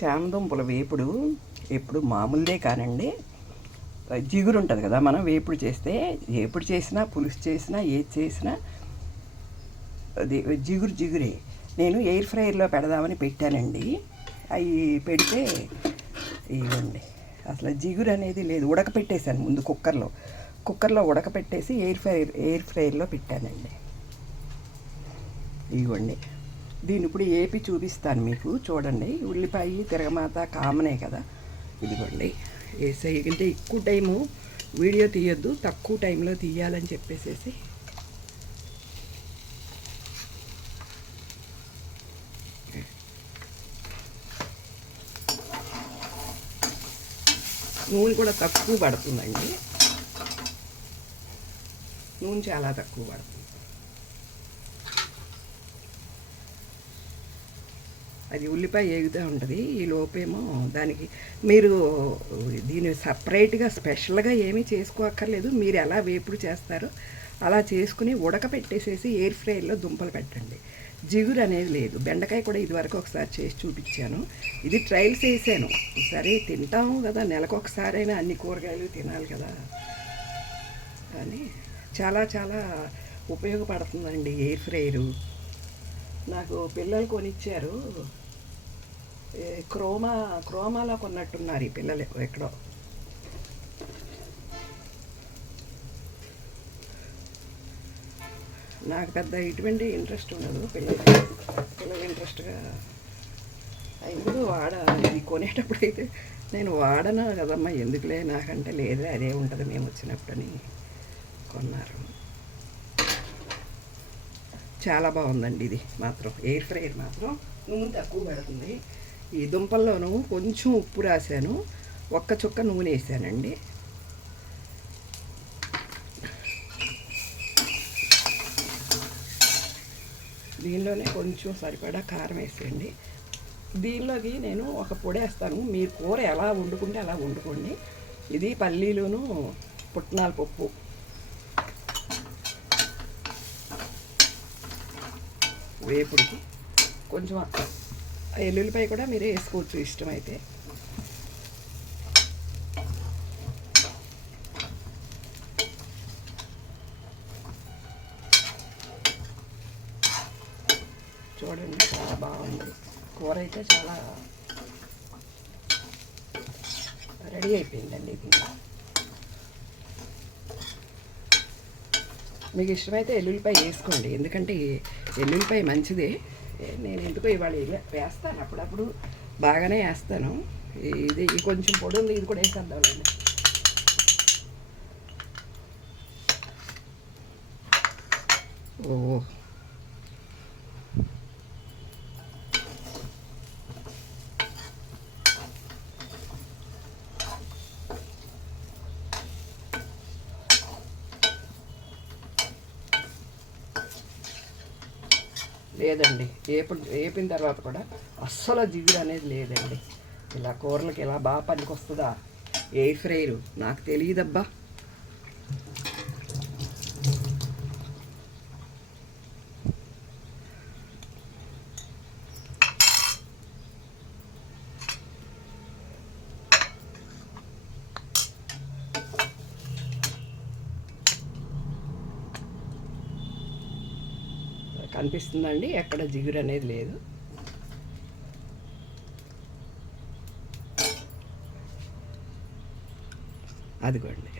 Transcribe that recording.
చామదుంపల వేపుడు ఎప్పుడు మామూలుదే కానండి, జిగురు ఉంటుంది కదా. మనం వేపుడు చేస్తే వేపుడు చేసినా పులుసు చేసినా ఏది చేసినా అది జిగురే. నేను ఎయిర్ ఫ్రైయర్లో పెడదామని పెట్టానండి. అవి పెడితే ఇవ్వండి, అసలు జిగురు అనేది లేదు. ఉడకపెట్టేశాను ముందు కుక్కర్లో ఉడకపెట్టేసి ఎయిర్ ఫ్రైయర్లో పెట్టానండి. ఇవ్వండి, దీన్ని ఇప్పుడు ఏపి చూపిస్తాను మీకు, చూడండి. ఉల్లిపాయ తిరగమాత కామనే కదా. ఇదిగోండి వేసాయి. అంటే ఎక్కువ టైము వీడియో తీయొద్దు, తక్కువ టైంలో తీయాలని చెప్పేసేసి నూనె కూడా తక్కువ పడుతుందండి. నూనె చాలా తక్కువ పడుతుంది. అది ఉల్లిపాయ ఏగుతూ ఉంటుంది. ఈ లోపేమో దానికి మీరు దీన్ని సపరేట్గా స్పెషల్గా ఏమీ చేసుకోక్కర్లేదు. మీరు ఎలా వేపుడు చేస్తారో అలా చేసుకుని ఉడకపెట్టేసేసి ఎయిర్ ఫ్రైయర్లో దుంపలు పెట్టండి. జిగురు అనేది లేదు. బెండకాయ కూడా ఇదివరకు ఒకసారి చేసి చూపించాను. ఇది ట్రయల్స్ వేసాను. సరే తింటాము కదా, నెలకు ఒకసారైనా అన్ని కూరగాయలు తినాలి కదా అని చాలా చాలా ఉపయోగపడుతుందండి ఎయిర్ ఫ్రైయరు. నాకు పిల్లలు కొనిచ్చారు. క్రోమాలో కొన్నట్టున్నారు ఈ పిల్లలు ఎక్కడో. నాకు పెద్ద ఇటువంటి ఇంట్రెస్ట్ ఉండదు. పిల్లలు ఇంట్రెస్ట్గా ఎందుకు ఇది కొనేటప్పుడు అయితే నేను వాడను కదమ్మా, ఎందుకులే నాకంటే లేదే అదే ఉంటుంది మేము వచ్చినప్పుడని కొన్నారు. చాలా బాగుందండి ఇది మాత్రం. ఎయిర్ ఫ్రైయర్ మాత్రం నూనె తక్కువ పడుతుంది. ఈ దుంపల్లోనూ కొంచెం ఉప్పు రాశాను, ఒక్క చుక్క నూనె వేసానండి. దీనిలోనే కొంచెం సరిపడా కారం వేసేయండి. దీనిలోకి నేను ఒక పొడి వేస్తాను. మీరు కూర ఎలా వండుకుంటే అలా వండుకోండి. ఇది పల్లీలును పుట్నాల పప్పు. వేపుడికి కొంచెం ఎల్లుల్లిపాయ కూడా మీరే వేసుకోవచ్చు ఇష్టమైతే. చూడండి చాలా బాగుంది కూర అయితే, చాలా రెడీ అయిపోయిందండి ఇది. మీకు ఇష్టమైతే ఎల్లుల్లిపాయ వేసుకోండి, ఎందుకంటే ఎల్లుల్లిపాయ మంచిదే. నేను ఎందుకో ఇవాళ వేస్తాను, అప్పుడప్పుడు బాగానే వేస్తాను. ఇది కొంచెం పొడి ఉంది, ఇది కూడా వేసేద్దామండి. ఓ లేదండి, వేపిన తర్వాత కూడా అస్సలు జిగురు అనేది లేదండి. ఇలా కూరలకి ఇలా బాగా పనికొస్తుందా ఎయిర్ ఫ్రైయరు, నాకు తెలియదబ్బా. కనిపిస్తుందండి, ఎక్కడ జిగురు అనేది లేదు. అదిగోండి.